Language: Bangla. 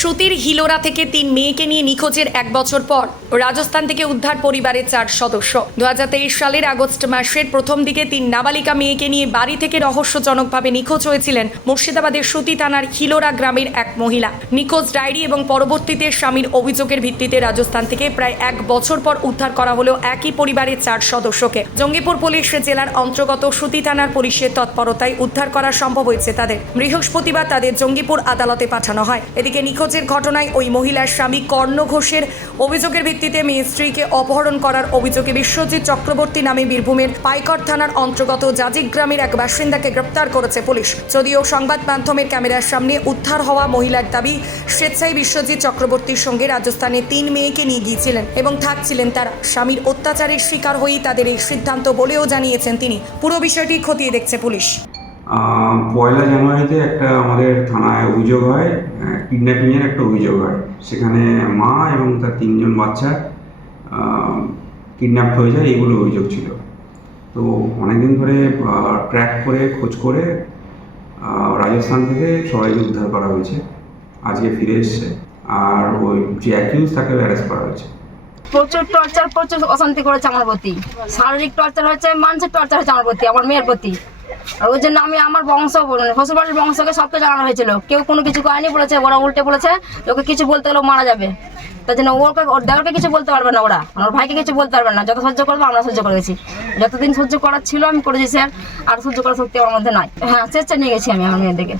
সুতির হিলোরা থেকে 3 মেয়েকে নিয়ে নিখোঁজের 1 বছর পর রাজস্থান থেকে উদ্ধার পরিবারের 4 সদস্য। 2023 সালের আগস্ট মাসের প্রথম দিকে 3 নাবালিকা মেয়েকে নিয়ে বাড়ি থেকে রহস্যজনকভাবে নিখোঁজ হয়েছিলেন মুর্শিদাবাদের সুতি থানার হিলোরা গ্রামের এক মহিলা। নিখোঁজ ডায়েরি এবং পরবর্তীতে স্বামীর অভিযোগের ভিত্তিতে রাজস্থান থেকে প্রায় 1 বছর পর উদ্ধার করা হলো একই পরিবারের 4 সদস্যকে। জঙ্গিপুর পুলিশ জেলার অন্তর্গত সুতি থানার পুলিশের তৎপরতায় উদ্ধার করা সম্ভব হয়েছে তাদের। বৃহস্পতিবার তাদের জঙ্গিপুর আদালতে পাঠানো হয়। এদিকে নিখোঁজের ঘটনায় ওই মহিলার স্বামী কর্ণ ঘোষের অভিযোগের ভিত্তিতে মেয়ে স্ত্রীকে অপহরণ করার অভিযোগে বিশ্বজিৎ চক্রবর্তী নামে বীরভূমের পাইকর থানার অন্তর্গত জাজিক গ্রামের এক বাসিন্দাকে গ্রেপ্তার করেছে পুলিশ। যদিও সংবাদ মাধ্যমের ক্যামেরার সামনে উদ্ধার হওয়া মহিলার দাবি, স্বেচ্ছায় বিশ্বজিৎ চক্রবর্তীর সঙ্গে রাজস্থানে 3 মেয়েকে নিয়ে গিয়েছিলেন এবং থাকছিলেন তারা। স্বামীর অত্যাচারের শিকার হয়েই তাদের এই সিদ্ধান্ত বলেও জানিয়েছেন তিনি। পুরো বিষয়টি খতিয়ে দেখছে পুলিশ। 1 জানুয়ারিতে একটা আমাদের থানায় অভিযোগ হয়, কিডন্যাপিংয়ের একটা অভিযোগ হয়। সেখানে মা এবং তার 3 জন বাচ্চা কিডন্যাপ হয়ে যায়, এইগুলো অভিযোগ ছিল। তো অনেকদিন ধরে ট্র্যাক করে খোঁজ করে রাজস্থান থেকে সবাইকে উদ্ধার করা হয়েছে। আজকে ফিরে এসছে, আর ওই যে অ্যাকিউজ তাকে অ্যারেস্ট করা হয়েছে। প্রচুর টর্চার, প্রচুর অশান্তি করেছে আমার প্রতি। শারীরিক টর্চার হয়েছে, মানসিক টর্চার হয়েছে আমার প্রতি, আমার মেয়ের প্রতি। আর ওই জন্য আমি আমার বংশ, শ্বশুরবাড়ির বংশকে সবকে জানানো হয়েছিল। কেউ কোনো কিছু করেনি, বলেছে ওরা উল্টে বলেছে ওকে কিছু বলতে গেলেও মারা যাবে। তার জন্য ওর দেওয়ারকে কিছু বলতে পারবে না, ওরা আমার ভাইকে কিছু বলতে পারবে না। যত সহ্য করবো আমরা সহ্য করে গেছি, যতদিন সহ্য করার ছিল আমি করেছি স্যার। আর সহ্য করার শক্তি আমার মধ্যে নয়। হ্যাঁ, চেষ্টা নিয়ে গেছি আমি আমার মেয়েদেরকে।